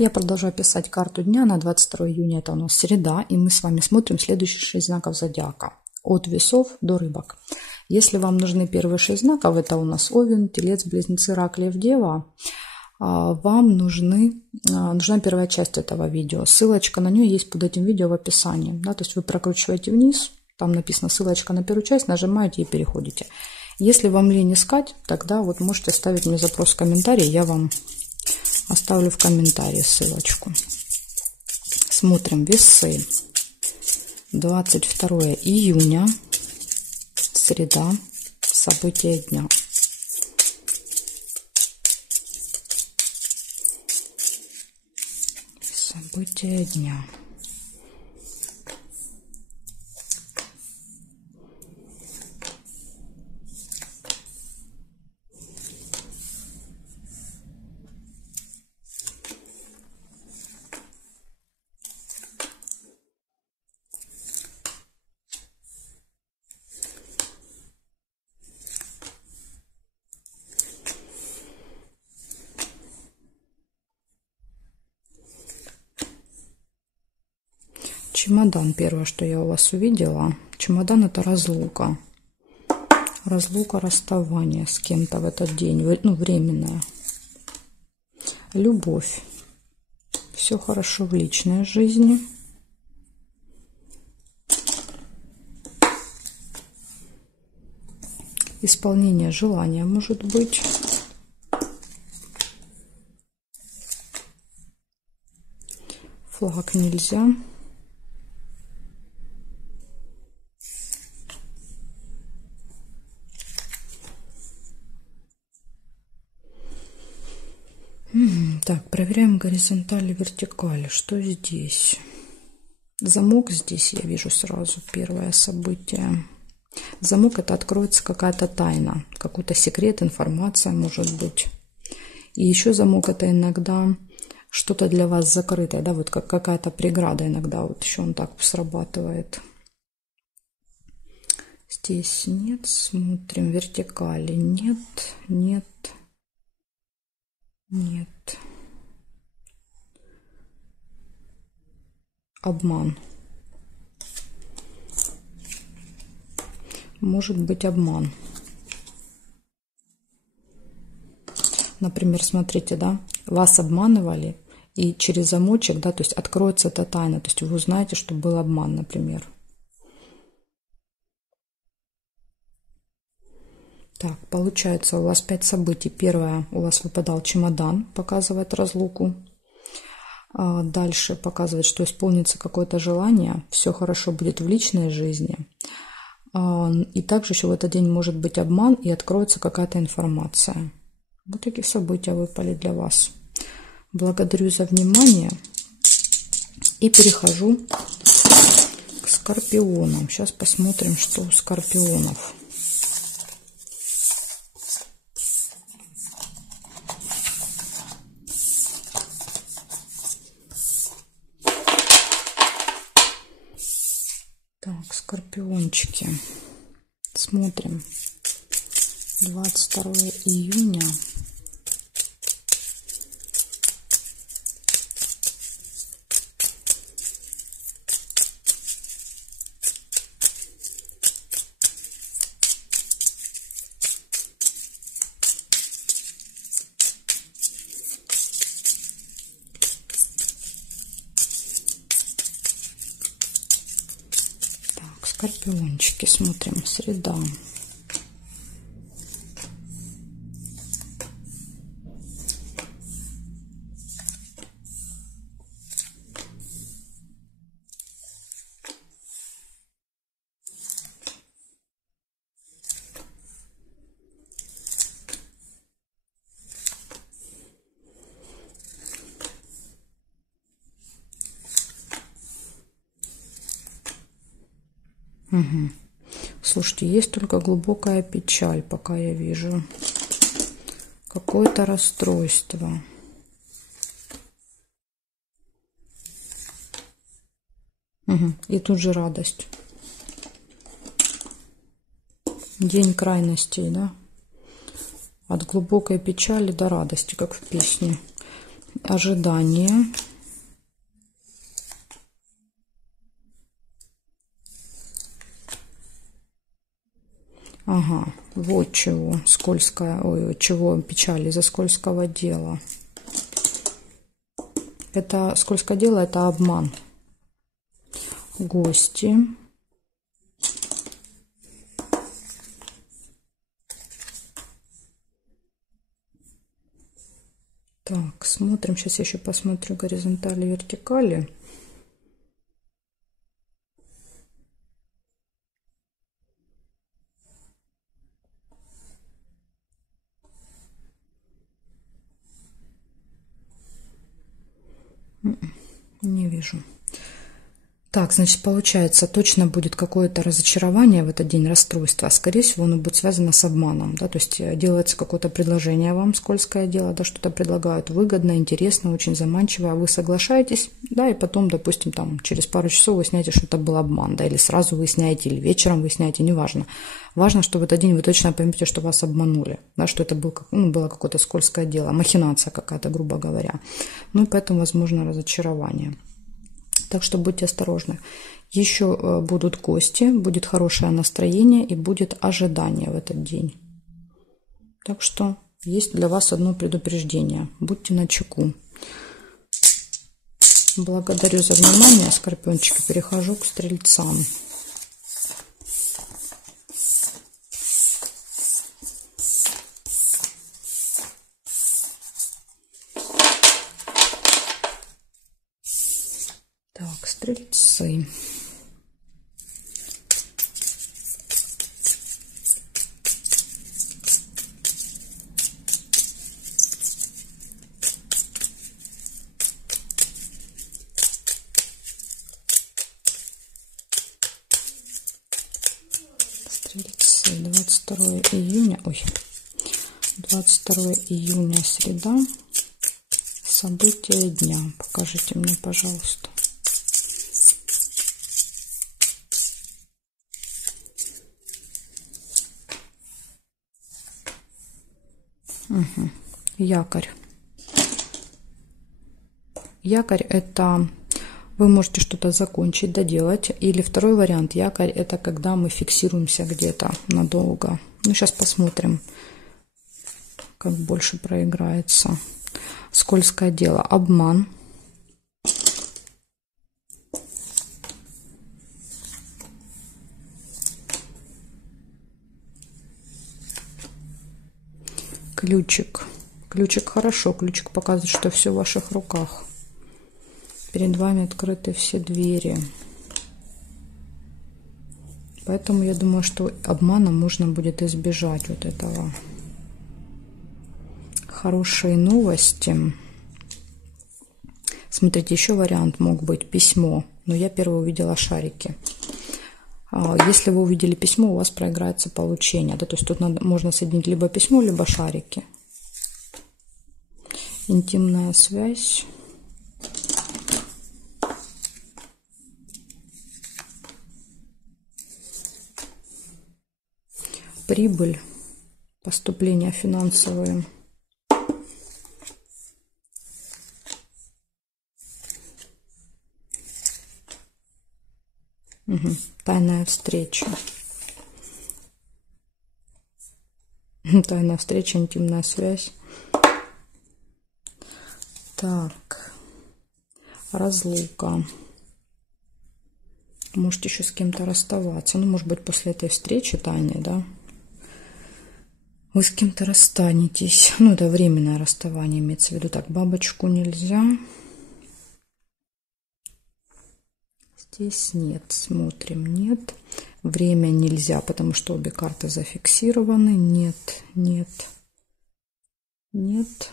Я продолжаю писать карту дня на 22 июня, это у нас среда, и мы с вами смотрим следующие 6 знаков зодиака, от весов до рыбок. Если вам нужны первые 6 знаков, это у нас Овен, Телец, Близнецы, Рак, Лев, Дева, вам нужна первая часть этого видео. Ссылочка на нее есть под этим видео в описании. Да, то есть вы прокручиваете вниз, там написано ссылочка на первую часть, нажимаете и переходите. Если вам лень искать, тогда вот можете ставить мне запрос в комментарии, я вам оставлю в комментарии ссылочку. Смотрим весы. 22 июня, среда, события дня. События дня. Чемодан, первое, что я у вас увидела. Чемодан — это разлука. Разлука, расставание с кем-то в этот день, ну, временное. Любовь. Все хорошо в личной жизни. Исполнение желания может быть. Флаг нельзя. Так, проверяем горизонтали, вертикали. Что здесь? Замок здесь я вижу сразу. Первое событие. Замок — это откроется какая-то тайна, какой-то секрет, информация может быть. И еще замок — это иногда что-то для вас закрытое, да, вот как какая-то преграда иногда, вот еще он так срабатывает. Здесь нет, смотрим вертикали. Нет, нет. Нет. Обман. Может быть обман. Например, смотрите, да, вас обманывали, и через замочек, да, то есть откроется эта тайна, то есть вы узнаете, что был обман, например. Так, получается у вас 5 событий. Первое, у вас выпадал чемодан, показывает разлуку. Дальше показывает, что исполнится какое-то желание, все хорошо будет в личной жизни. И также еще в этот день может быть обман и откроется какая-то информация. Вот такие события выпали для вас. Благодарю за внимание и перехожу к скорпионам. Сейчас посмотрим, что у скорпионов. Так, скорпиончики. Смотрим. 22 июня. Скорпиончики, смотрим, среда. Угу. Слушайте, есть только глубокая печаль, пока я вижу. Какое-то расстройство. Угу. И тут же радость. День крайностей, да? От глубокой печали до радости, как в песне. ожидание. Ага, вот чего скользкое, ой, чего печаль из-за скользкого дела. Это скользкое дело, это обман. Гости. Так, смотрим. Сейчас я еще посмотрю горизонтали и вертикали. Не вижу. Так, значит, получается, точно будет какое-то разочарование в этот день, расстройство. Скорее всего, оно будет связано с обманом, да, то есть делается какое-то предложение вам, скользкое дело, да, что-то предлагают выгодно, интересно, очень заманчиво, а вы соглашаетесь, да, и потом, допустим, там, через пару часов вы выясняете, что это был обман, да, или сразу выясняете, или вечером выясняете, неважно. Важно, что в этот день вы точно поймете, что вас обманули, да, что это был, было какое-то скользкое дело, махинация какая-то, грубо говоря. Ну, и поэтому возможно разочарование. Так что будьте осторожны. Еще будут гости, будет хорошее настроение и будет ожидание в этот день. Так что есть для вас одно предупреждение. Будьте начеку. Благодарю за внимание, скорпиончики. Перехожу к стрельцам. Так, стрельцы. Стрельцы, 22 июня, ой, 22 июня, среда, события дня. Покажите мне, пожалуйста. Угу. Якорь. Якорь — это вы можете что-то закончить, доделать. Или второй вариант, якорь — это когда мы фиксируемся где-то надолго. Ну, сейчас посмотрим, как больше проиграется. Скользкое дело. Обман. Ключик. Ключик хорошо. Ключик показывает, что все в ваших руках. Перед вами открыты все двери. Поэтому я думаю, что обмана можно будет избежать вот этого. Хорошие новости. Смотрите, еще вариант мог быть письмо. Но я первый увидела шарики. Если вы увидели письмо, у вас проиграется получение. Да, то есть тут можно соединить либо письмо, либо шарики. Интимная связь. Прибыль, поступления финансовые. Угу. Тайная встреча. Тайная встреча, интимная связь. Так. Разлука. Можете еще с кем-то расставаться. Ну, может быть, после этой встречи тайной, да? Вы с кем-то расстанетесь. Ну, это временное расставание имеется в виду. Так, бабочку нельзя. Здесь нет. Смотрим. Нет. Время нельзя, потому что обе карты зафиксированы. Нет, нет, нет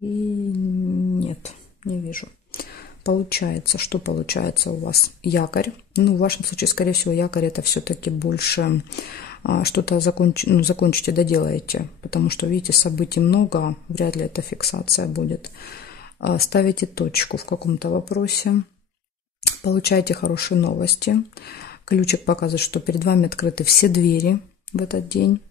и нет. Не вижу. Получается, что получается у вас? Якорь. Ну, в вашем случае, скорее всего, якорь — это все-таки больше что-то закончите, доделаете, потому что, видите, событий много, вряд ли это фиксация будет. Ставите точку в каком-то вопросе, получаете хорошие новости. Ключик показывает, что перед вами открыты все двери в этот день.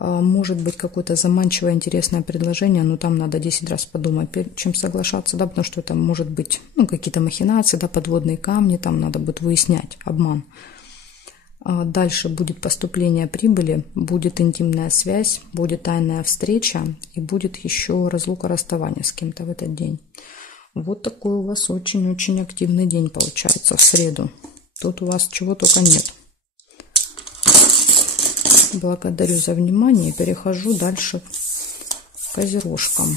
Может быть какое-то заманчивое, интересное предложение, но там надо 10 раз подумать, перед чем соглашаться, да, потому что это может быть, ну, какие-то махинации, да, подводные камни, там надо будет выяснять обман. Дальше будет поступление прибыли, будет интимная связь, будет тайная встреча и будет еще разлука, расставание с кем-то в этот день. Вот такой у вас очень-очень активный день получается в среду. Тут у вас чего только нет. Благодарю за внимание и перехожу дальше к козерожкам.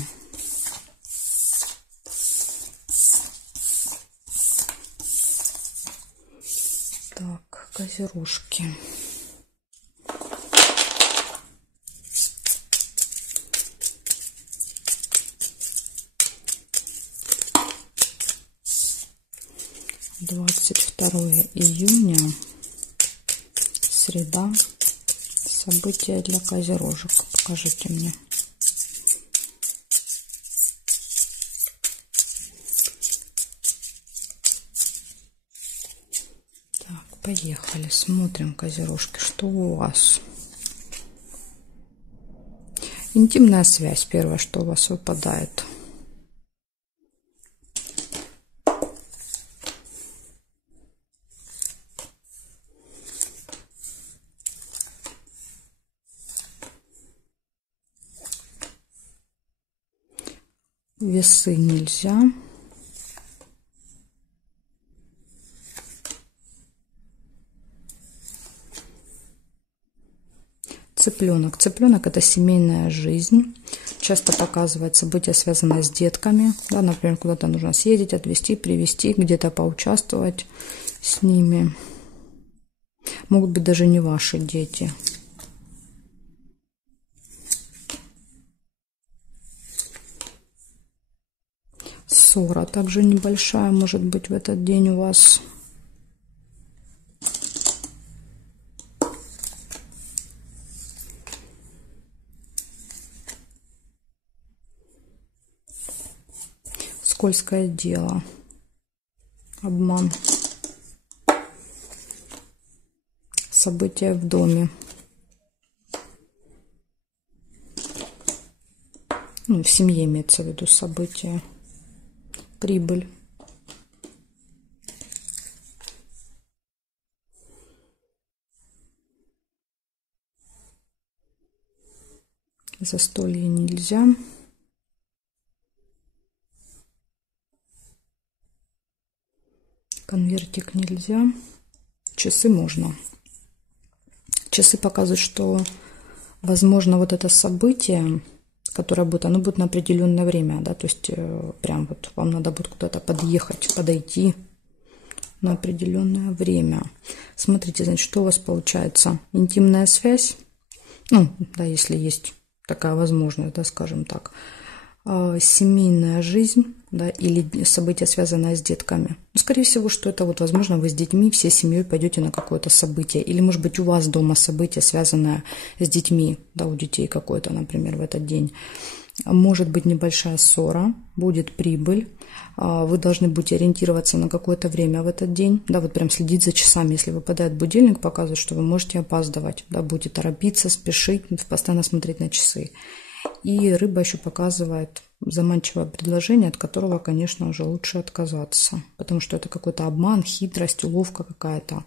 Так, козерожки. Двадцать 22 июня, среда. События для козерожек. Покажите мне. Так, поехали. Смотрим, козерожки, что у вас. Интимная связь. Первое, что у вас выпадает. Весы нельзя. Цыпленок. Цыпленок — это семейная жизнь. Часто показывает события, связанные с детками. Да, например, куда-то нужно съездить, отвезти, привезти, где-то поучаствовать с ними. Могут быть даже не ваши дети. Ссора также небольшая может быть в этот день у вас. Скользкое дело. Обман. События в доме. Ну, в семье имеется в виду события. Прибыль. Застолье нельзя. Конвертик нельзя. Часы можно. Часы показывают, что, возможно, вот это событие, которое будет, оно будет на определенное время, да, то есть прям вот вам надо будет куда-то подъехать, подойти на определенное время. Смотрите, значит, что у вас получается. Интимная связь, ну, да, если есть такая возможность, да, скажем так. Семейная жизнь, да, или события, связанные с детками. Ну, скорее всего, что это вот, возможно, вы с детьми, всей семьей пойдете на какое-то событие. Или, может быть, у вас дома событие, связанное с детьми, да, у детей какое-то, например, в этот день. Может быть небольшая ссора, будет прибыль. Вы должны будете ориентироваться на какое-то время в этот день. Да, вот прям следить за часами. Если выпадает будильник, показывает, что вы можете опаздывать. Да, будете торопиться, спешить, постоянно смотреть на часы. И рыба еще показывает заманчивое предложение, от которого, конечно, уже лучше отказаться. Потому что это какой-то обман, хитрость, уловка какая-то.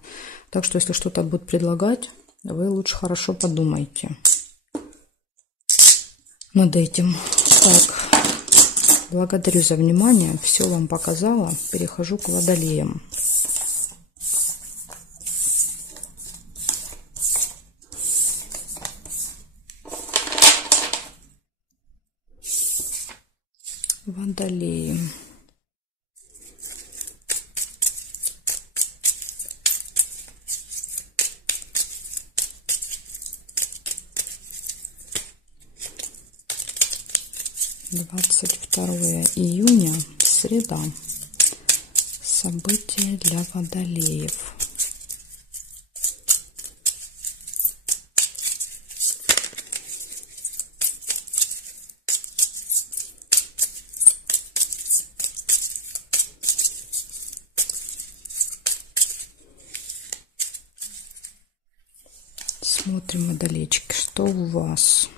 Так что, если что-то будет предлагать, вы лучше хорошо подумайте над этим. Так, благодарю за внимание. Все вам показала. Перехожу к водолеям. Водолеи. Двадцать 22 июня, среда. События для водолеев. Смотрим, водолейчики, что у вас.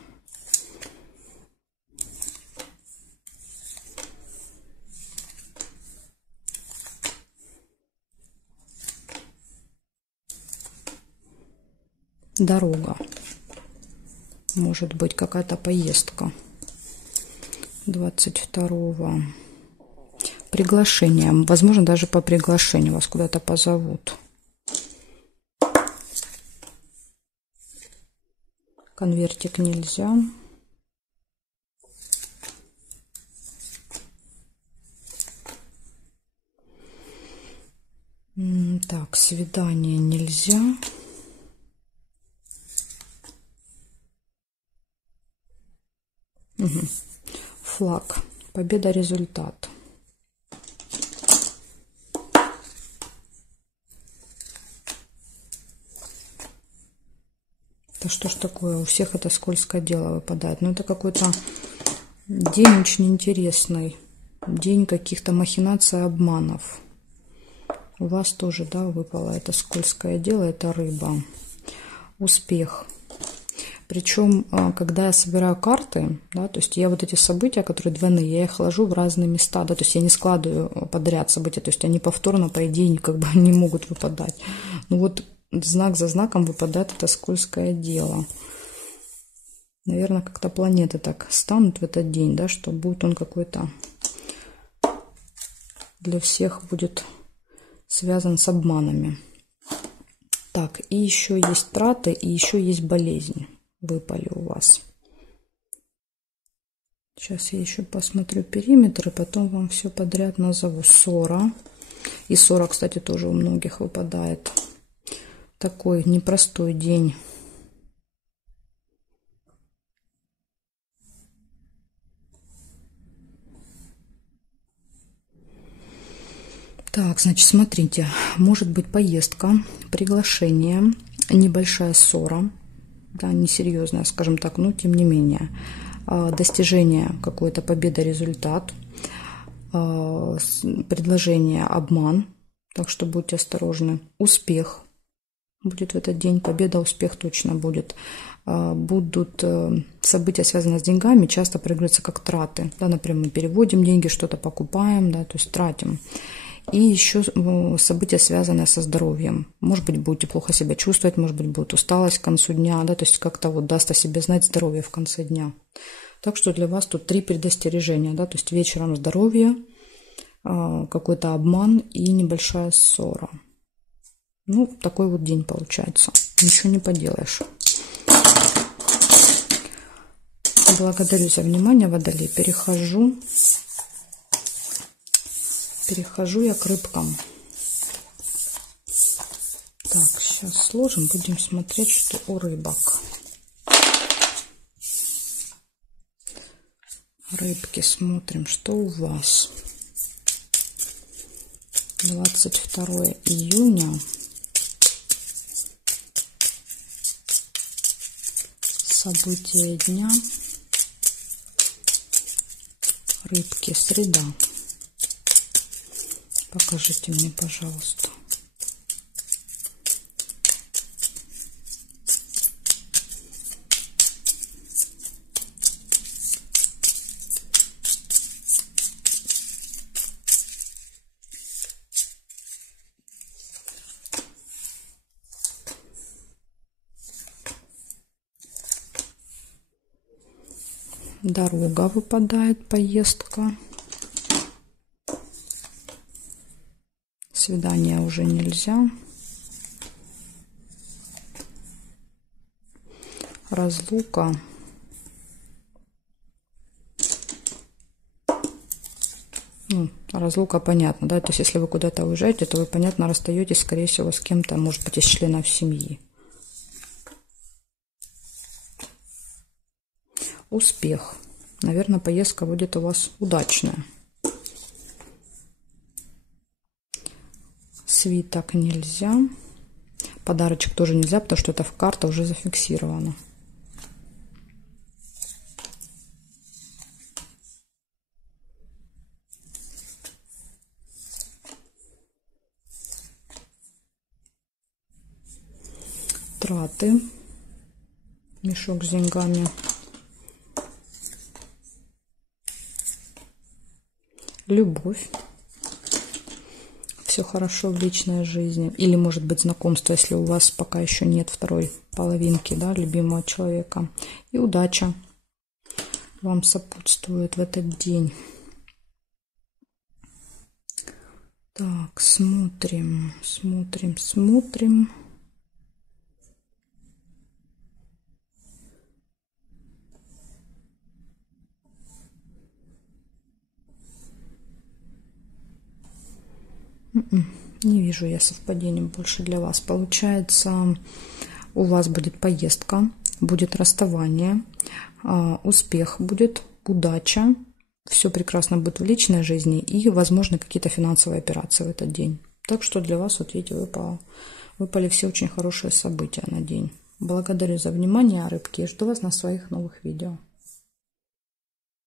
Дорога. Может быть, какая-то поездка. 22-го. Приглашение. Возможно, даже по приглашению вас куда-то позовут. Конвертик нельзя. Так, свидание нельзя. Угу. Флаг. Победа, результат. Да что ж такое? У всех это скользкое дело выпадает. Но это какой-то день очень интересный. День каких-то махинаций, обманов. У вас тоже, да, выпало это скользкое дело, это рыба. Успех. Причем, когда я собираю карты, да, то есть я вот эти события, которые двойные, я их ложу в разные места, да, то есть я не складываю подряд события, то есть они повторно, по идее, как бы не могут выпадать. Ну вот знак за знаком выпадает это скользкое дело. Наверное, как-то планеты так станут в этот день, да, что будет он какой-то для всех будет связан с обманами. Так, и еще есть траты, и еще есть болезнь. Выпали у вас. Сейчас я еще посмотрю периметр, и потом вам все подряд назову. Ссора. И ссора, кстати, тоже у многих выпадает. Такой непростой день. Так, значит, смотрите. Может быть поездка, приглашение, небольшая ссора. Да, несерьезная, скажем так, но тем не менее. Достижение какой-то победы, результат. Предложение, обман. Так что будьте осторожны. Успех будет в этот день. Победа, успех точно будет. Будут события, связанные с деньгами, часто проигрываются как траты. Да, например, мы переводим деньги, что-то покупаем, да, то есть тратим. И еще события, связанные со здоровьем. Может быть, будете плохо себя чувствовать, может быть, будет усталость к концу дня, да, то есть как-то вот даст о себе знать здоровье в конце дня. Так что для вас тут 3 предостережения, да, то есть вечером здоровье, какой-то обман и небольшая ссора. Ну, такой вот день получается. Ничего не поделаешь. Благодарю за внимание, водолей. Перехожу я к рыбкам. Так, сейчас сложим, будем смотреть, что у рыбок. Рыбки, смотрим, что у вас. 22 июня. События дня. Рыбки, среда. Покажите мне, пожалуйста. Дорога выпадает, поездка. Свидание уже нельзя. Разлука. Ну, разлука понятно, да, то есть если вы куда-то уезжаете, то вы, понятно, расстаетесь, скорее всего, с кем-то, может быть, из членов семьи. Успех. Наверное, поездка будет у вас удачная. Свиток нельзя. Подарочек тоже нельзя, потому что эта карта уже зафиксирована. Траты. Мешок с деньгами. Любовь. Все хорошо в личной жизни. Или, может быть, знакомство, если у вас пока еще нет второй половинки, да, любимого человека. И удача вам сопутствует в этот день. Так, смотрим. Не вижу я совпадений больше для вас. Получается, у вас будет поездка, будет расставание, успех будет, удача. Все прекрасно будет в личной жизни и, возможно, какие-то финансовые операции в этот день. Так что для вас, вот видите, выпали все очень хорошие события на день. Благодарю за внимание, рыбки, и жду вас на своих новых видео.